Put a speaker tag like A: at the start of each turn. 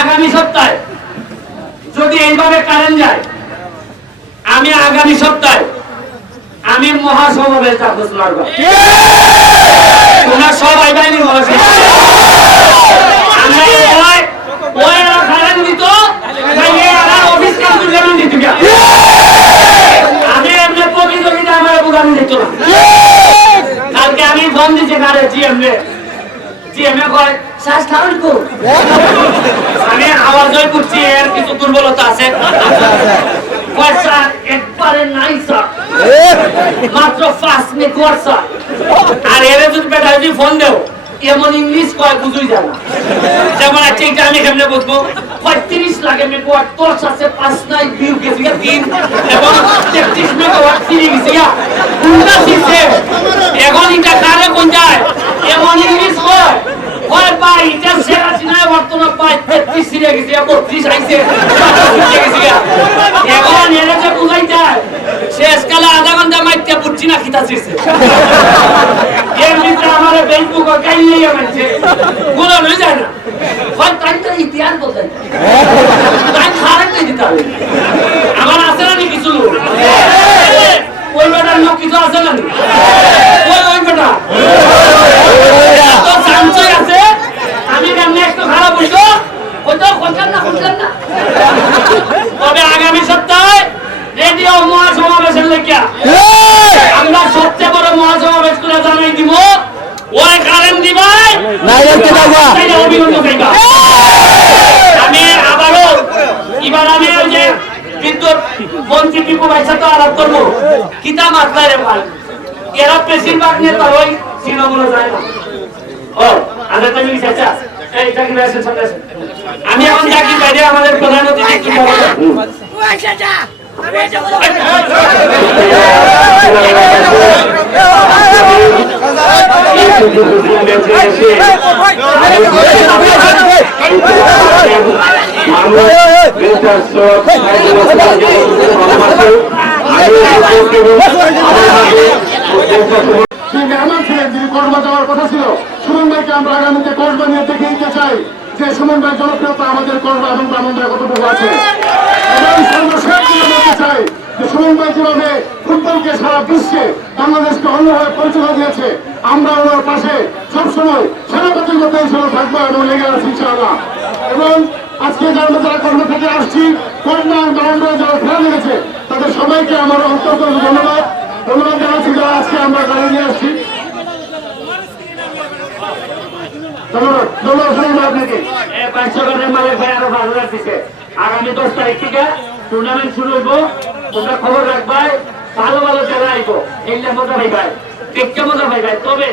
A: আগামী সপ্তাহে যদি এইভাবে কারেন্ট যায়, আমি আগামী সপ্তাহে আমি মহাসমাবেশ ডাকবো সোনারগাঁ তোমরা সব আইবাইনি কারেন্ট। আমি এমনি আমার কালকে আমি ফোন দিছি কারে জিএম রে। জিএম এ কয় শ্বাস ঠাউল কো আমি আওয়াজ ওই করছি, এর কিছু দুর্বলতা আছে। কয় একবারে নাই, স্যার। মাত্র পাঁচ মিনিট কর আর এর যদি বেটা যদি ফোন দেও, এমন ইংলিশ কয়, বুঝুই যায় যেমন একটা এটা আমি কেমনে বুঝব? পঁয়ত্রিশ লাগে মেগাওয়াট দশ আছে পাঁচ নাই বিউ গেছি তিন। এবং তেত্রিশ মেগাওয়াট তিন গেছি গা কোনটা সিস্টেম এখন এটা কারে কোন যায় এমন ইংলিশ কয় কয় পাই এটা শেখ হাসিনা বর্তমান পাই তেত্রিশ সিরিয়া গেছি বত্রিশ গেছি এখন এরা যে বুঝাই যায় শেষকালে আধা ঘণ্টা মাইতে বুঝছি না খিতা ছিড়ছে এমনিতে আমার ফেসবুক কাইলেই মানছে বলা হয়ে যায় না হয় তাই তো ইতিহাস বলতে তাই খারাপ দিতে হবে আমার আছে না নি কিছু লোক ওই বেটার লোক কিছু আছে না নি? ওই ওই বেটা তো সামসই আছে খারাপ না না? তবে আগামী সপ্তাহে রেডিও মহাসমাবেশের লেখিয়া আমরা সবচেয়ে বড় মহাসমাবেশ করে জানাই দিব। ওই কারেন্ট দিবাই। অভিনন্দন পাইবা। আমি আবারও এবার আমি ওই যে বিদ্যুৎ মন্ত্রী টিপু ভাই সাথে আলাপ করব। কিতা মাত্রায় রে ভাই? এরা বেশিরভাগ নেতা ওই তৃণমূলে যায় না। আমি এখন চাকরি বাইরে আমাদের প্রধান অতিথি কি
B: মেহমান ছিলেন যিনি যাওয়ার কথা ছিল চাই যে সুমন ভাই জনপ্রিয়তা আমাদের কসবা এবং ব্রাহ্মণবাড়িয়া কতটুকু আছে। চাই যে সুমন ভাই যেভাবে ফুটবলকে সারা বিশ্বে বাংলাদেশকে অন্যভাবে পরিচয় দিয়েছে, আমরা ওনার পাশে সবসময় হিসেবে থাকব এবং লেগে ইনশাআল্লাহ। এবং আজকে যারা কর্ম থেকে আসছি, কন্যা এবং যারা লেগেছে তাদের সবাইকে আমার অত্যন্ত ধন্যবাদ। ধন্যবাদ জানাচ্ছি যারা আজকে আমরা গাড়ি নিয়ে আসছি ধন্যবাদ ধন্যবাদ ধন্যবাদ আপনাকে
A: এ পাঁচশো টাকার মালিক ভাই আরও ভালো রাখতেছে আগামী দশ তারিখ থেকে টুর্নামেন্ট শুরু হইব। তোমরা খবর রাখবাই, ভালো ভালো জায়গা আইবো এইটা মজা ভাই দেখতে মজা পাইবাই তবে